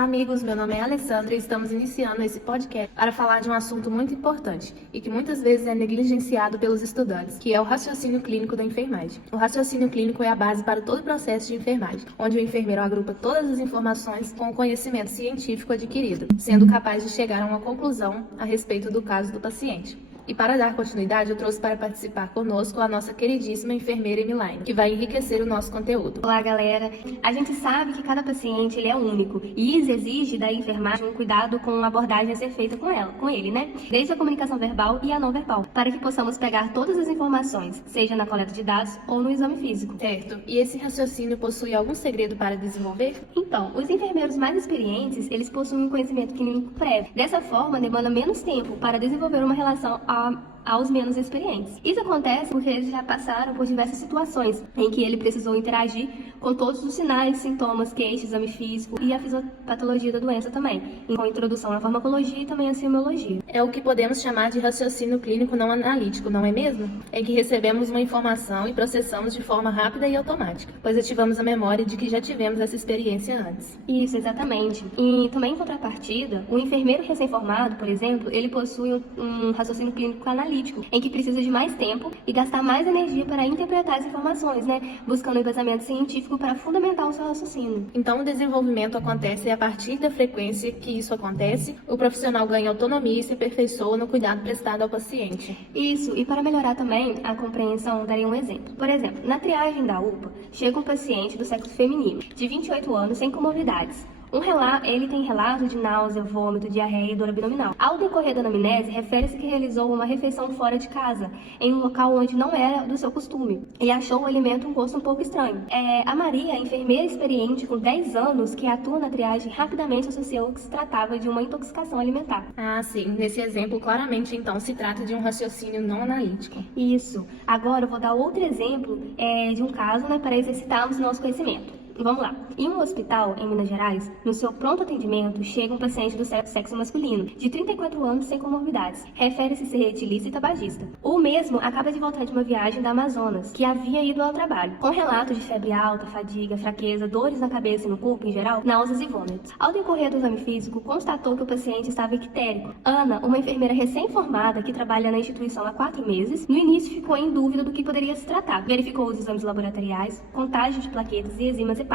Olá, amigos. Meu nome é Alessandra e estamos iniciando esse podcast para falar de um assunto muito importante e que muitas vezes é negligenciado pelos estudantes, que é o raciocínio clínico da enfermagem. O raciocínio clínico é a base para todo o processo de enfermagem, onde o enfermeiro agrupa todas as informações com o conhecimento científico adquirido, sendo capaz de chegar a uma conclusão a respeito do caso do paciente. E para dar continuidade, eu trouxe para participar conosco a nossa queridíssima enfermeira Emiline, que vai enriquecer o nosso conteúdo. Olá, galera! A gente sabe que cada paciente ele é único e isso exige da enfermagem um cuidado com a abordagem a ser feita com ele, né? Desde a comunicação verbal e a não verbal, para que possamos pegar todas as informações, seja na coleta de dados ou no exame físico. Certo. E esse raciocínio possui algum segredo para desenvolver? Então, os enfermeiros mais experientes, eles possuem um conhecimento clínico prévio. Dessa forma, demanda menos tempo para desenvolver uma relação aos menos experientes. Isso acontece porque eles já passaram por diversas situações em que ele precisou interagir com todos os sinais, sintomas, queixas, exame físico e a fisiopatologia da doença também, com a introdução à farmacologia e também à semiologia. É o que podemos chamar de raciocínio clínico não analítico, não é mesmo? Em que recebemos uma informação e processamos de forma rápida e automática, pois ativamos a memória de que já tivemos essa experiência antes. Isso, exatamente. E também em contrapartida, o enfermeiro recém-formado, por exemplo, ele possui um raciocínio clínico analítico, em que precisa de mais tempo e gastar mais energia para interpretar as informações, né? Buscando um embasamento científico para fundamentar o seu raciocínio. Então, o desenvolvimento acontece a partir da frequência que isso acontece, o profissional ganha autonomia e se aperfeiçoa no cuidado prestado ao paciente. Isso, e para melhorar também a compreensão, darei um exemplo. Por exemplo, na triagem da UPA, chega um paciente do sexo feminino, de 28 anos, sem comorbidades. Ele tem relato de náusea, vômito, diarreia e dor abdominal. Ao decorrer da anamnese, refere-se que realizou uma refeição fora de casa, em um local onde não era do seu costume, e achou o alimento um gosto um pouco estranho. A Maria, enfermeira experiente com 10 anos, que atua na triagem, rapidamente associou que se tratava de uma intoxicação alimentar. Ah, sim. Nesse exemplo, claramente, então, se trata de um raciocínio não analítico. Isso. Agora, eu vou dar outro exemplo de um caso, né, para exercitarmos nosso conhecimento. Vamos lá. Em um hospital em Minas Gerais, no seu pronto atendimento, chega um paciente do sexo masculino, de 34 anos sem comorbidades. Refere-se ser etilista e tabagista. O mesmo acaba de voltar de uma viagem da Amazonas, que havia ido ao trabalho, com relatos de febre alta, fadiga, fraqueza, dores na cabeça e no corpo em geral, náuseas e vômitos. Ao decorrer do exame físico, constatou que o paciente estava ictérico. Ana, uma enfermeira recém-formada que trabalha na instituição há 4 meses, no início ficou em dúvida do que poderia se tratar. Verificou os exames laboratoriais, contágio de plaquetas e enzimas hepáticas.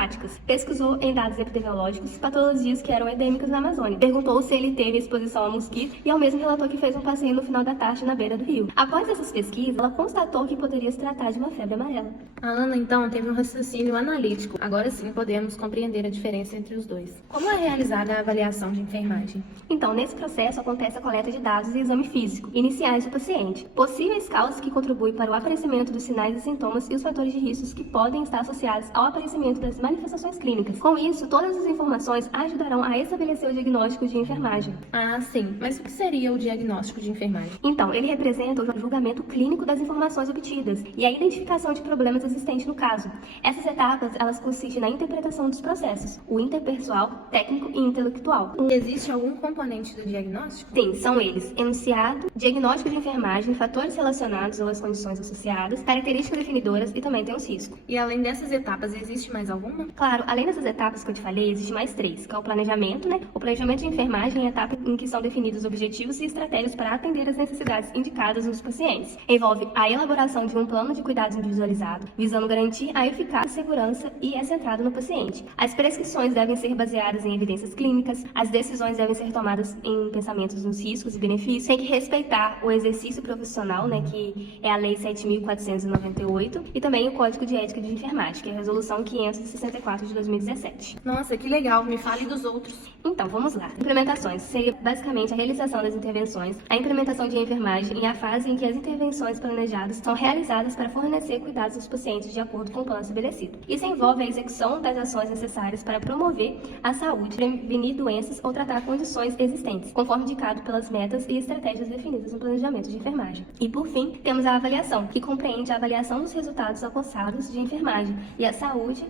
Pesquisou em dados epidemiológicos patologias que eram endêmicas na Amazônia. Perguntou se ele teve exposição a mosquito e ao mesmo relatou que fez um passeio no final da tarde na beira do rio. Após essas pesquisas, ela constatou que poderia se tratar de uma febre amarela. A Ana, então, teve um raciocínio analítico. Agora sim podemos compreender a diferença entre os dois. Como é realizada a avaliação de enfermagem? Então, nesse processo acontece a coleta de dados e exame físico iniciais do paciente, possíveis causas que contribuem para o aparecimento dos sinais e sintomas e os fatores de riscos que podem estar associados ao aparecimento das manifestações clínicas. Com isso, todas as informações ajudarão a estabelecer o diagnóstico de enfermagem. Ah, sim. Mas o que seria o diagnóstico de enfermagem? Então, ele representa o julgamento clínico das informações obtidas e a identificação de problemas existentes no caso. Essas etapas, elas consistem na interpretação dos processos, o interpessoal, técnico e intelectual. Existe algum componente do diagnóstico? Sim, são eles: enunciado, diagnóstico de enfermagem, fatores relacionados ou as condições associadas, características definidoras e também tem os riscos. E além dessas etapas, existe mais alguma? Claro, além dessas etapas que eu te falei, existe mais 3, que é o planejamento, né? O planejamento de enfermagem é a etapa em que são definidos objetivos e estratégias para atender as necessidades indicadas nos pacientes. Envolve a elaboração de um plano de cuidados individualizado, visando garantir a eficácia e segurança e é centrado no paciente. As prescrições devem ser baseadas em evidências clínicas, as decisões devem ser tomadas em pensamentos nos riscos e benefícios, tem que respeitar o exercício profissional, né, que é a Lei 7.498, e também o Código de Ética de Enfermagem, que é a Resolução 564 de 2017. Nossa, que legal. Me fale dos outros. Então, vamos lá. Implementações seria basicamente a realização das intervenções, a implementação de enfermagem e a fase em que as intervenções planejadas são realizadas para fornecer cuidados aos pacientes de acordo com o plano estabelecido. Isso envolve a execução das ações necessárias para promover a saúde, prevenir doenças ou tratar condições existentes, conforme indicado pelas metas e estratégias definidas no planejamento de enfermagem. E, por fim, temos a avaliação, que compreende a avaliação dos resultados alcançados de enfermagem e a saúde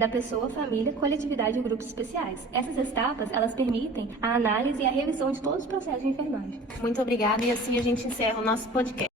da pessoa, família, coletividade e grupos especiais. Essas etapas, elas permitem a análise e a revisão de todos os processos de enfermagem. Muito obrigada e assim a gente encerra o nosso podcast.